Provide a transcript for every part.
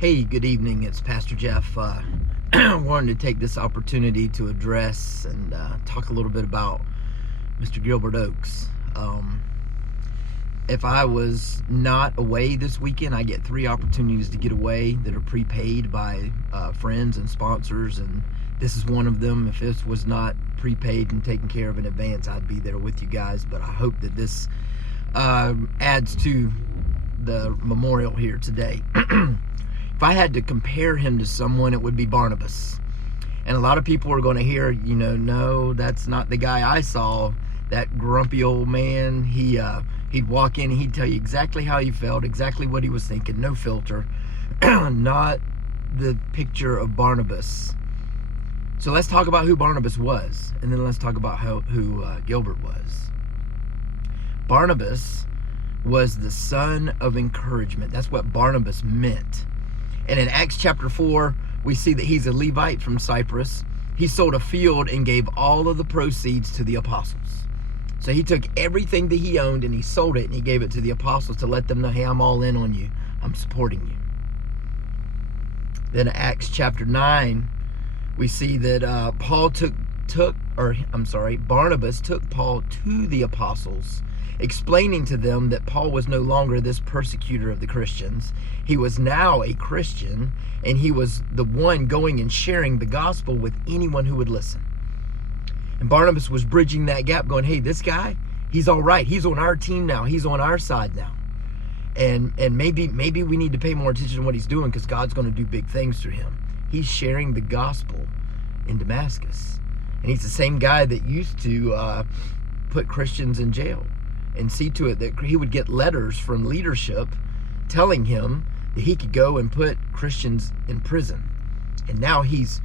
Hey, good evening. It's Pastor Jeff. Wanted to take this opportunity to address and talk a little bit about Mr. Gibert Oakes. If I was not away this weekend, I get 3 opportunities to get away that are prepaid by friends and sponsors, and this is one of them. If this was not prepaid and taken care of in advance, I'd be there with you guys, but I hope that this adds to the memorial here today. If I had to compare him to someone, it would be Barnabas. And a lot of people are going to hear, no, that's not the guy I saw. That grumpy old man, he'd walk in and he'd tell you exactly how he felt, exactly what he was thinking, no filter. Not the picture of Barnabas. So let's talk about who Barnabas was, and then let's talk about who Gibert was. Barnabas was the son of encouragement. That's what Barnabas meant. And in Acts chapter 4, we see that he's a Levite from Cyprus. He sold a field and gave all of the proceeds to the apostles. So he took everything that he owned and he sold it and he gave it to the apostles to let them know, hey, I'm all in on you. I'm supporting you. Then in Acts chapter 9, we see that Barnabas took Paul to the apostles, explaining to them that Paul was no longer this persecutor of the Christians. He was now a Christian, and he was the one going and sharing the gospel with anyone who would listen. And Barnabas was bridging that gap, going, hey, this guy, he's all right. He's on our team now. He's on our side now. And maybe we need to pay more attention to what he's doing, because God's going to do big things through him. He's sharing the gospel in Damascus. And he's the same guy that used to put Christians in jail and see to it that he would get letters from leadership telling him that he could go and put Christians in prison. And now he's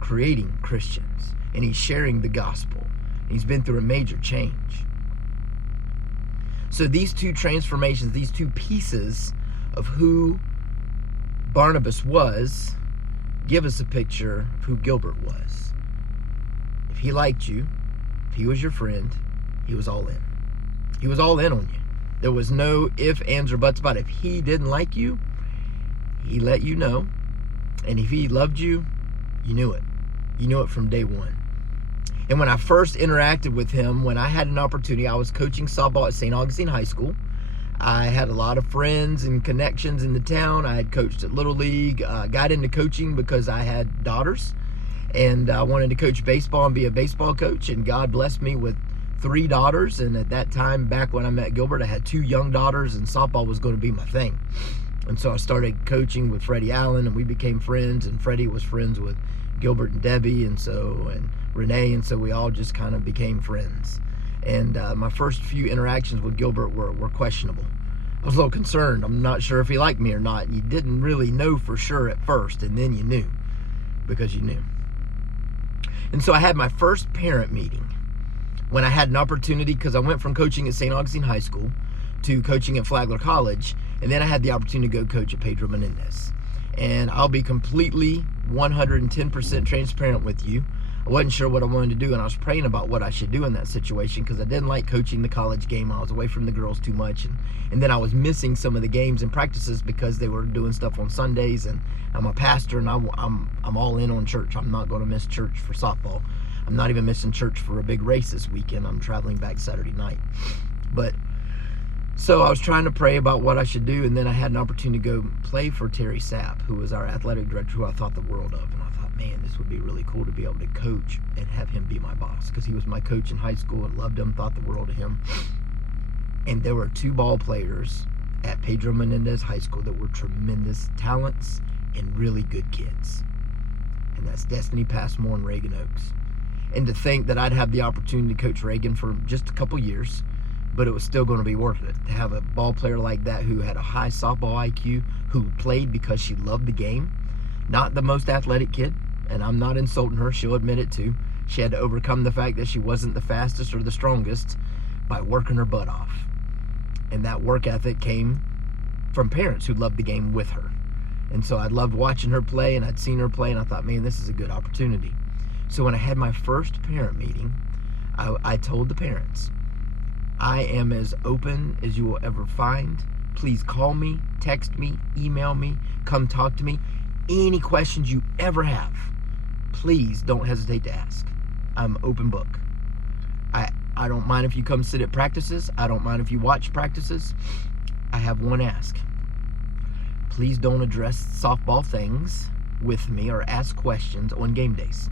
creating Christians, and he's sharing the gospel. He's been through a major change. So these two transformations, these two pieces of who Barnabas was, give us a picture of who Gibert was. If he liked you, if he was your friend, he was all in. He was all in on you. There was no ifs, ands, or buts about it. If he didn't like you, he let you know. And if he loved you, you knew it. You knew it from day one. And when I first interacted with him, when I had an opportunity, I was coaching softball at St. Augustine High School. I had a lot of friends and connections in the town. I had coached at Little League, got into coaching because I had daughters, and I wanted to coach baseball and be a baseball coach, and God blessed me with 3 daughters. And at that time, back when I met Gibert, I had 2 young daughters, and softball was going to be my thing. And so I started coaching with Freddie Allen, and we became friends, and Freddie was friends with Gibert and Debbie and Renee, and so we all just kind of became friends. And my first few interactions with Gibert were questionable. I was a little concerned. I'm not sure if he liked me or not. You didn't really know for sure at first, and then you knew, because you knew. And so I had my first parent meeting when I had an opportunity, because I went from coaching at St. Augustine High School to coaching at Flagler College, and then I had the opportunity to go coach at Pedro Menendez. And I'll be completely 110% transparent with you. I wasn't sure what I wanted to do, and I was praying about what I should do in that situation, because I didn't like coaching the college game. I was away from the girls too much, and then I was missing some of the games and practices because they were doing stuff on Sundays, and I'm a pastor, and I'm all in on church. I'm not going to miss church for softball. I'm not even missing church for a big race this weekend. I'm traveling back Saturday night. So I was trying to pray about what I should do, and then I had an opportunity to go play for Terry Sapp, who was our athletic director, who I thought the world of. And I thought, man, this would be really cool to be able to coach and have him be my boss, because he was my coach in high school and loved him, thought the world of him. And there were 2 ball players at Pedro Menendez High School that were tremendous talents and really good kids. And that's Destiny Passmore and Reagan Oakes. And to think that I'd have the opportunity to coach Reagan for just a couple years, but it was still going to be worth it to have a ball player like that who had a high softball IQ, who played because she loved the game. Not the most athletic kid, and I'm not insulting her. She'll admit it too. She had to overcome the fact that she wasn't the fastest or the strongest by working her butt off. And that work ethic came from parents who loved the game with her. And so I loved watching her play, and I'd seen her play, and I thought, man, this is a good opportunity. So when I had my first parent meeting, I told the parents, I am as open as you will ever find Please call me, text me, email me, come talk to me. Any questions you ever have, please don't hesitate to ask. I'm open book. I don't mind if you come sit at practices. I don't mind if you watch practices. I have one ask. Please don't address softball things with me or ask questions on game days.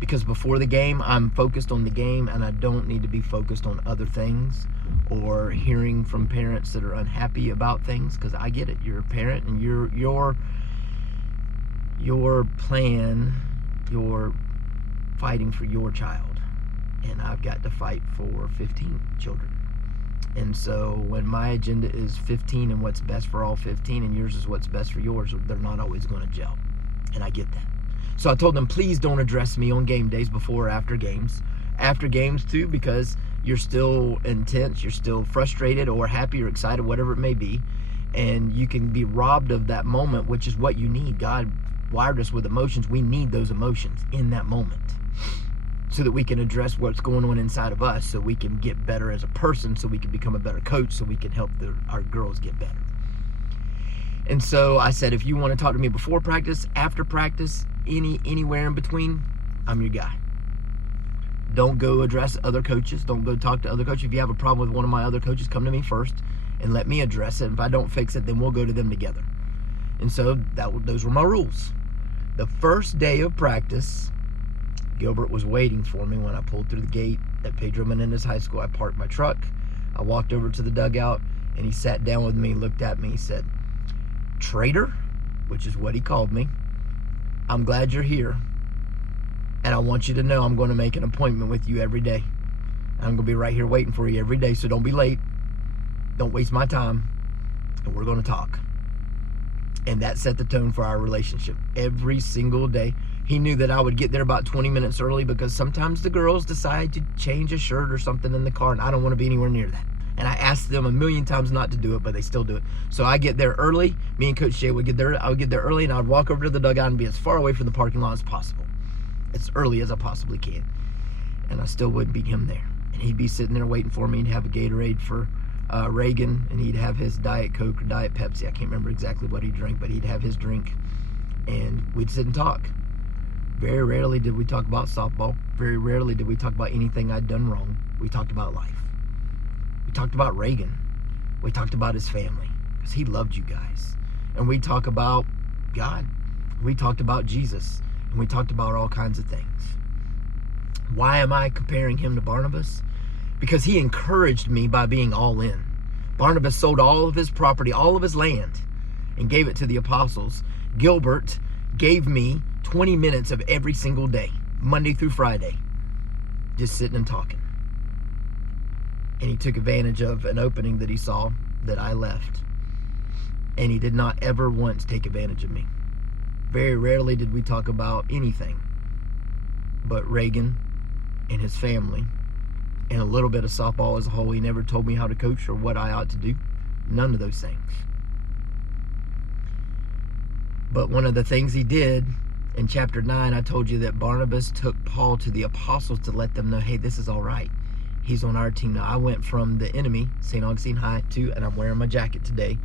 Because before the game, I'm focused on the game, and I don't need to be focused on other things or hearing from parents that are unhappy about things, because I get it. You're a parent, and your plan, you're fighting for your child. And I've got to fight for 15 children. And so when my agenda is 15 and what's best for all 15, and yours is what's best for yours, they're not always going to gel. And I get that. So I told them, please don't address me on game days, before or after games. After games too, because you're still intense, you're still frustrated or happy or excited, whatever it may be. And you can be robbed of that moment, which is what you need. God wired us with emotions. We need those emotions in that moment, so that we can address what's going on inside of us, so we can get better as a person, so we can become a better coach, so we can help our girls get better. And so I said, if you want to talk to me before practice, after practice, anywhere in between, I'm your guy. Don't go address other coaches. Don't go talk to other coaches. If you have a problem with one of my other coaches, come to me first and let me address it. If I don't fix it, then we'll go to them together. And so those were my rules. The first day of practice, Gilbert was waiting for me when I pulled through the gate at Pedro Menendez High School. I parked my truck. I walked over to the dugout, and he sat down with me, looked at me, he said, "Traitor," which is what he called me, "I'm glad you're here, and I want you to know I'm going to make an appointment with you every day. I'm going to be right here waiting for you every day, so don't be late. Don't waste my time, and we're going to talk." And that set the tone for our relationship every single day. He knew that I would get there about 20 minutes early, because sometimes the girls decide to change a shirt or something in the car, and I don't want to be anywhere near that. And I asked them a million times not to do it, but they still do it. So I get there early. Me and Coach Jay would get there. I would get there early, and I would walk over to the dugout and be as far away from the parking lot as possible, as early as I possibly can. And I still wouldn't beat him there. And he'd be sitting there waiting for me. He'd have a Gatorade for Reagan, and he'd have his Diet Coke or Diet Pepsi. I can't remember exactly what he drank, but he'd have his drink, and we'd sit and talk. Very rarely did we talk about softball. Very rarely did we talk about anything I'd done wrong. We talked about life. We talked about Reagan. We talked about his family, because he loved you guys. And we talked about God. We talked about Jesus. And we talked about all kinds of things. Why am I comparing him to Barnabas? Because he encouraged me by being all in. Barnabas sold all of his property, all of his land, and gave it to the apostles. Gilbert gave me 20 minutes of every single day, Monday through Friday, just sitting and talking. And he took advantage of an opening that he saw that I left. And he did not ever once take advantage of me. Very rarely did we talk about anything but Reagan and his family, and a little bit of softball as a whole. He never told me how to coach or what I ought to do. None of those things. But one of the things he did, in chapter 9, I told you that Barnabas took Paul to the apostles to let them know, hey, this is all right. He's on our team now. I went from the enemy, St. Augustine High, to, and I'm wearing my jacket today,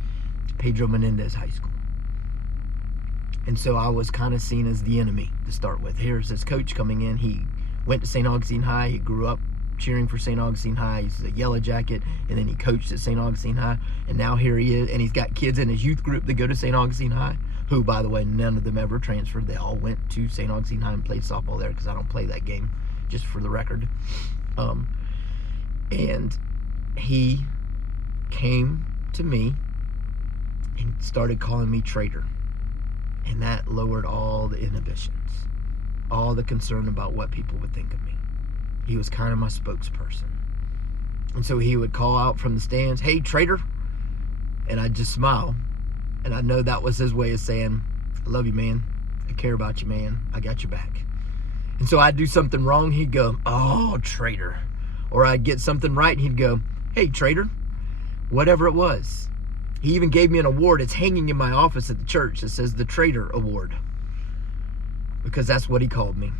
to Pedro Menendez High School. And so I was kind of seen as the enemy to start with. Here's this coach coming in. He went to St. Augustine High. He grew up cheering for St. Augustine High. He's a yellow jacket, and then he coached at St. Augustine High. And now here he is, and he's got kids in his youth group that go to St. Augustine High, who, by the way, none of them ever transferred. They all went to St. Augustine High and played softball there, because I don't play that game, just for the record. And he came to me and started calling me traitor. And that lowered all the inhibitions, all the concern about what people would think of me. He was kind of my spokesperson. And so he would call out from the stands, hey, traitor. And I'd just smile. And I know that was his way of saying, I love you, man. I care about you, man. I got your back. And so I'd do something wrong. He'd go, oh, traitor. Or I'd get something right, and he'd go, hey, traitor. Whatever it was. He even gave me an award. It's hanging in my office at the church. It says the Traitor Award, because that's what he called me.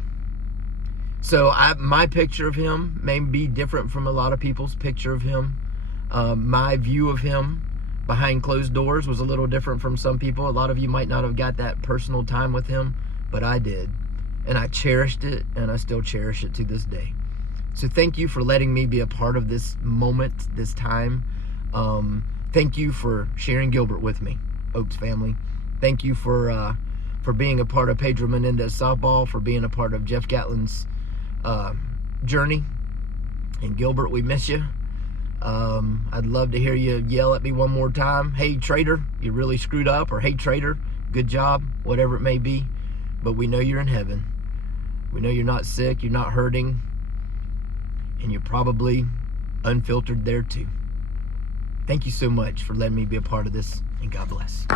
So my picture of him may be different from a lot of people's picture of him. My view of him behind closed doors was a little different from some people. A lot of you might not have got that personal time with him, but I did. And I cherished it, and I still cherish it to this day. So thank you for letting me be a part of this moment, this time. Thank you for sharing Gilbert with me, Oakes family. Thank you for being a part of Pedro Menendez softball, for being a part of Jeff Gatlin's journey. And Gilbert, we miss you. I'd love to hear you yell at me one more time. Hey, traitor, you really screwed up. Or hey, traitor, good job, whatever it may be. But we know you're in heaven. We know you're not sick, you're not hurting, and you're probably unfiltered there too. Thank you so much for letting me be a part of this, and God bless.